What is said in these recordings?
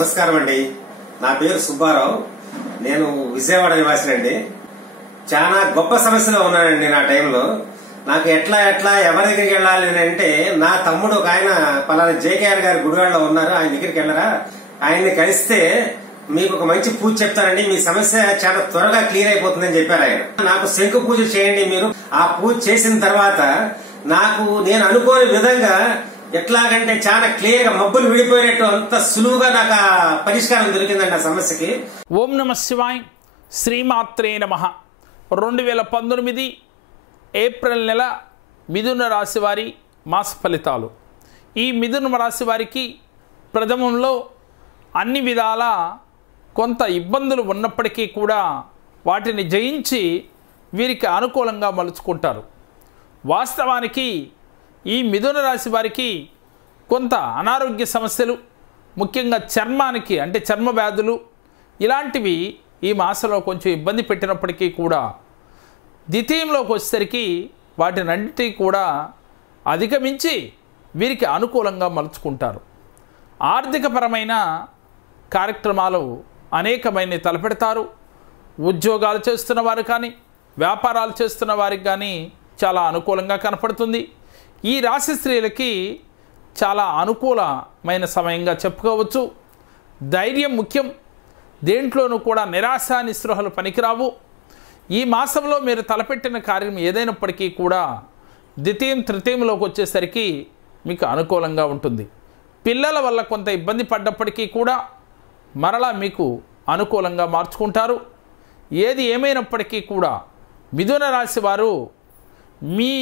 నమస్కారం అండి. నా పేరు సుబ్బారావు. నేను విజయవాడ నివాసినండి. చాలా గొప్ప సమస్యలో ఉన్నానండి. నా టైంలో నాకు ఎట్లా ఎవరి దగ్గరికి వెళ్ళాలి అంటే, నా తమ్ముడు ఒక ఆయన పలానా జేకేఆర్ గారి గుడివాడలో ఉన్నారు, ఆయన దగ్గరికి వెళ్ళరా, ఆయన్ని కలిస్తే మీకు ఒక మంచి పూజ చెప్తానండి, మీ సమస్య చాలా త్వరగా క్లియర్ అయిపోతుందని చెప్పారు ఆయన. నాకు శంకు పూజ చేయండి మీరు. ఆ పూజ చేసిన తర్వాత నాకు నేను అనుకోని విధంగా ఎట్లాగంటే చాలా క్లియర్ గా మబ్బులు విడిపోయినట్టు అంత సులువుగా నాకు ఆ పరిష్కారం దొరికిందండి ఆ సమస్యకి. ఓం నమ శివాయ్. శ్రీమాత్రే నమః. 2019 ఏప్రిల్ నెల మిథున రాశి వారి మాస ఫలితాలు. ఈ మిథున రాశి వారికి ప్రథమంలో అన్ని విధాల కొంత ఇబ్బందులు ఉన్నప్పటికీ కూడా వాటిని జయించి వీరికి అనుకూలంగా మలుచుకుంటారు. వాస్తవానికి ఈ మిథున రాశి వారికి కొంత అనారోగ్య సమస్యలు, ముఖ్యంగా చర్మానికి అంటే చర్మ వ్యాధులు ఇలాంటివి ఈ మాసంలో కొంచెం ఇబ్బంది పెట్టినప్పటికీ కూడా ద్వితీయంలోకి వచ్చేసరికి వాటినన్నిటి కూడా అధిగమించి వీరికి అనుకూలంగా మలుచుకుంటారు. ఆర్థికపరమైన కార్యక్రమాలు అనేకమైన తలపెడతారు. ఉద్యోగాలు చేస్తున్న వారు కానీ వ్యాపారాలు చేస్తున్న వారికి కానీ చాలా అనుకూలంగా కనపడుతుంది. ఈ రాశి స్త్రీలకి చాలా అనుకూలమైన సమయంగా చెప్పుకోవచ్చు. ధైర్యం ముఖ్యం. దేంట్లోనూ కూడా నిరాశ నిస్పృహలు పనికిరావు. ఈ మాసంలో మీరు తలపెట్టిన కార్యం ఏదైనప్పటికీ కూడా ద్వితీయం తృతీయంలోకి వచ్చేసరికి మీకు అనుకూలంగా ఉంటుంది. పిల్లల వల్ల కొంత ఇబ్బంది పడ్డప్పటికీ కూడా మరలా మీకు అనుకూలంగా మార్చుకుంటారు. ఏది ఏమైనప్పటికీ కూడా మిథున రాశి వారు మీ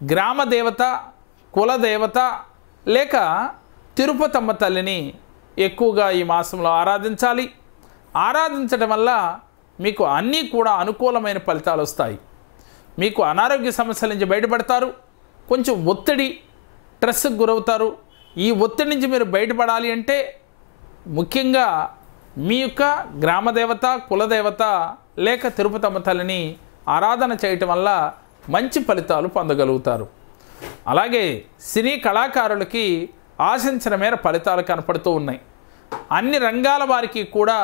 గ్రామ దేవత, కులదేవత లేక తిరుపతమ్మ తల్లిని ఎక్కువగా ఈ మాసంలో ఆరాధించాలి. ఆరాధించడం వల్ల మీకు అన్నీ కూడా అనుకూలమైన ఫలితాలు వస్తాయి. మీకు అనారోగ్య సమస్యల నుంచి బయటపడతారు. కొంచెం ఒత్తిడి, స్ట్రెస్కి గురవుతారు. ఈ ఒత్తిడి నుంచి మీరు బయటపడాలి అంటే ముఖ్యంగా మీ యొక్క గ్రామదేవత, కులదేవత లేక తిరుపతమ్మ తల్లిని ఆరాధన చేయటం వల్ల మంచి ఫలితాలు పొందగలుగుతారు. అలాగే సినీ కళాకారులకి ఆశించిన మేర ఫలితాలు కనపడుతూ ఉన్నాయి. అన్ని రంగాల వారికి కూడా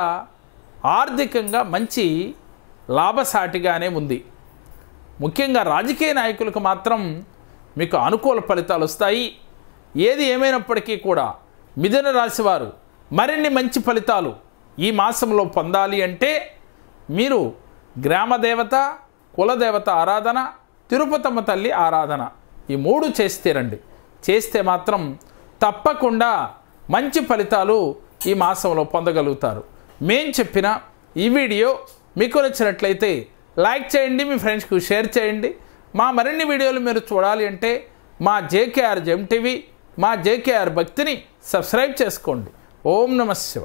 ఆర్థికంగా మంచి లాభసాటిగానే ఉంది. ముఖ్యంగా రాజకీయ నాయకులకు మాత్రం మీకు అనుకూల ఫలితాలు వస్తాయి. ఏది ఏమైనప్పటికీ కూడా మిథున రాశి వారు మరిన్ని మంచి ఫలితాలు ఈ మాసంలో పొందాలి అంటే మీరు గ్రామదేవత, కులదేవత ఆరాధన, తిరుపతమ్మ తల్లి ఆరాధన ఈ మూడు చేస్తేరండి. చేస్తే మాత్రం తప్పకుండా మంచి ఫలితాలు ఈ మాసంలో పొందగలుగుతారు. మేం చెప్పిన ఈ వీడియో మీకు నచ్చినట్లయితే లైక్ చేయండి, మీ ఫ్రెండ్స్కి షేర్ చేయండి. మా మరిన్ని వీడియోలు మీరు చూడాలి అంటే మా జేకేఆర్ జెమ్ టీవీ, మా జేకేఆర్ భక్తిని సబ్స్క్రైబ్ చేసుకోండి. ఓం నమః శివాయ.